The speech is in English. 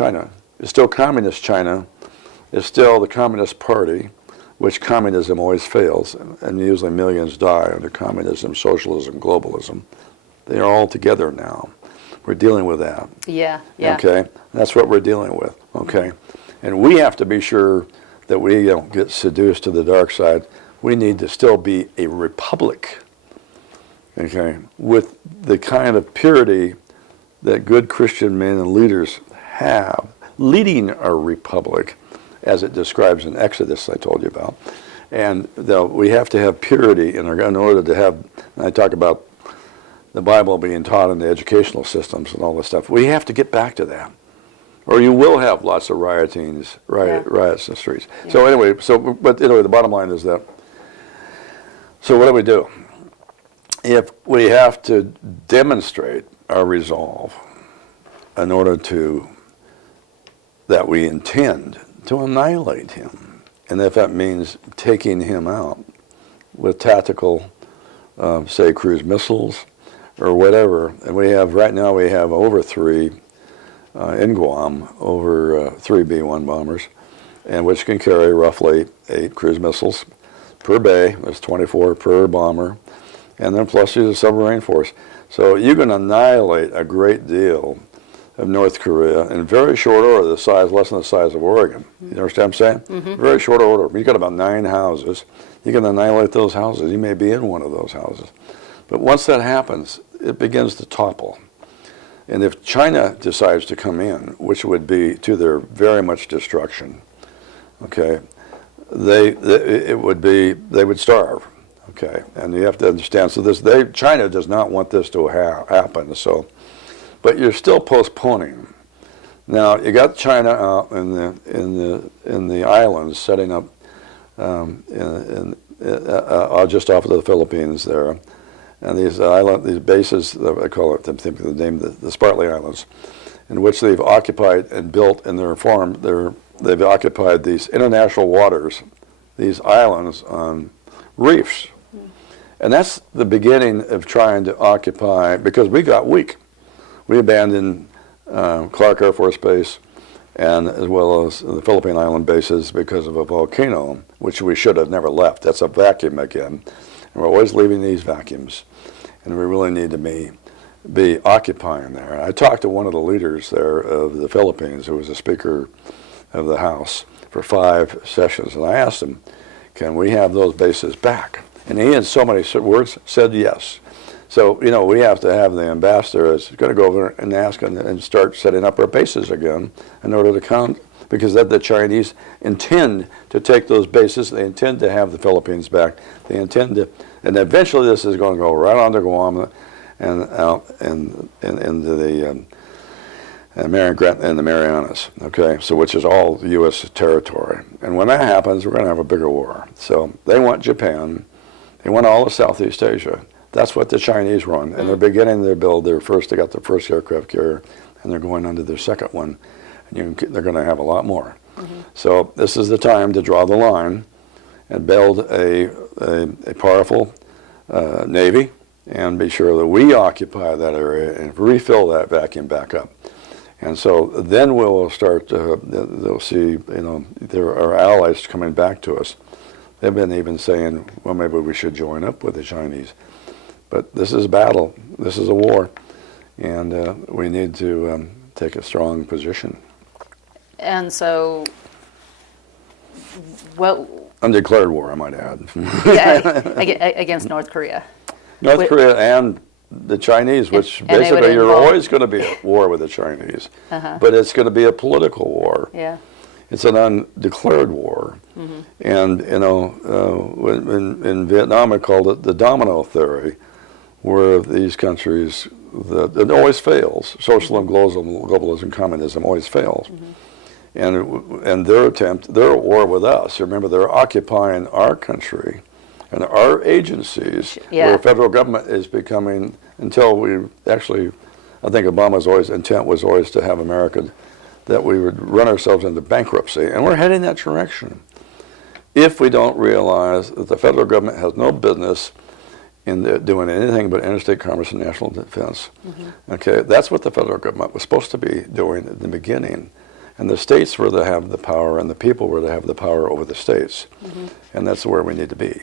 China. It's still communist China. It's still the Communist Party, which communism always fails, and usually millions die under communism, socialism, globalism. They are all together now. We're dealing with that. Yeah, yeah. Okay, that's what we're dealing with. Okay, and we have to be sure that we don't get seduced to the dark side. We need to still be a republic. Okay, with the kind of purity that good Christian men and leaders have, leading our republic, as it describes in Exodus, I told you about. And we have to have purity in order to have, and I talk about the Bible being taught in the educational systems and all this stuff. We have to get back to that, or you will have lots of riots in the streets. Yeah. So anyway, but anyway, the bottom line is that, so what do we do? If we have to demonstrate our resolve in order that we intend to annihilate him, and if that means taking him out with tactical, say, cruise missiles or whatever, and right now we have over 3 in Guam, over 3 B-1 bombers, and which can carry roughly 8 cruise missiles per bay. There's 24 per bomber, and then plus there's a submarine force. So you can annihilate a great deal of North Korea in very short order, less than the size of Oregon. You understand what I'm saying? Mm-hmm. Very short order. You've got about 9 houses. You can annihilate those houses. You may be in one of those houses. But once that happens, it begins to topple. And if China decides to come in, which would be to their very much destruction, okay, they would starve. Okay, and you have to understand. So China does not want this to happen. So, but you're still postponing. Now you got China out in the islands, setting up just off of the Philippines there, and these bases. I call it. I'm thinking of the name, the Spratly Islands, in which they've occupied and built in their farm. They've occupied these international waters, these islands on reefs. And that's the beginning of trying to occupy, because we got weak. We abandoned Clark Air Force Base, and as well as the Philippine Island bases because of a volcano, which we should have never left. That's a vacuum again. And we're always leaving these vacuums. And we really need to be occupying there. And I talked to one of the leaders there of the Philippines, who was a speaker of the House for 5 sessions. And I asked him, can we have those bases back? And he, in so many words, said yes. So, we have to have the ambassador is going to go over and ask and start setting up our bases again in order to count, because the Chinese intend to take those bases. They intend to have the Philippines back. They intend to, and eventually this is going to go right on to Guam and out and into the Marianas, okay, so which is all U.S. territory. And when that happens, we're going to have a bigger war. So they want Japan. They want all of Southeast Asia. That's what the Chinese run. And they're beginning to build they got their first aircraft carrier, and they're going on to their second one. And they're going to have a lot more. Mm-hmm. So this is the time to draw the line and build a powerful Navy, and be sure that we occupy that area and refill that vacuum back up. And so then we'll start they'll see, there are allies coming back to us. They've been even saying, well, maybe we should join up with the Chinese. But this is a battle. This is a war. And we need to take a strong position. And so, well... Undeclared war, I might add. Against North Korea. North Korea and the Chinese, which basically you're always going to be at war with the Chinese. Uh-huh. But it's going to be a political war. Yeah. It's an undeclared war. Mm-hmm. And, in Vietnam, I called it the domino theory, where these countries, it always fails. Socialism, globalism, communism always fails. Mm-hmm. And they're at war with us. Remember, they're occupying our country and our agencies, where federal government is becoming, until we actually, I think Obama's intent was always to have America, that we would run ourselves into bankruptcy. And we're heading that direction. If we don't realize that the federal government has no business in doing anything but interstate commerce and national defense. Mm-hmm. Okay, that's what the federal government was supposed to be doing in the beginning. And the states were to have the power, and the people were to have the power over the states. And that's where we need to be.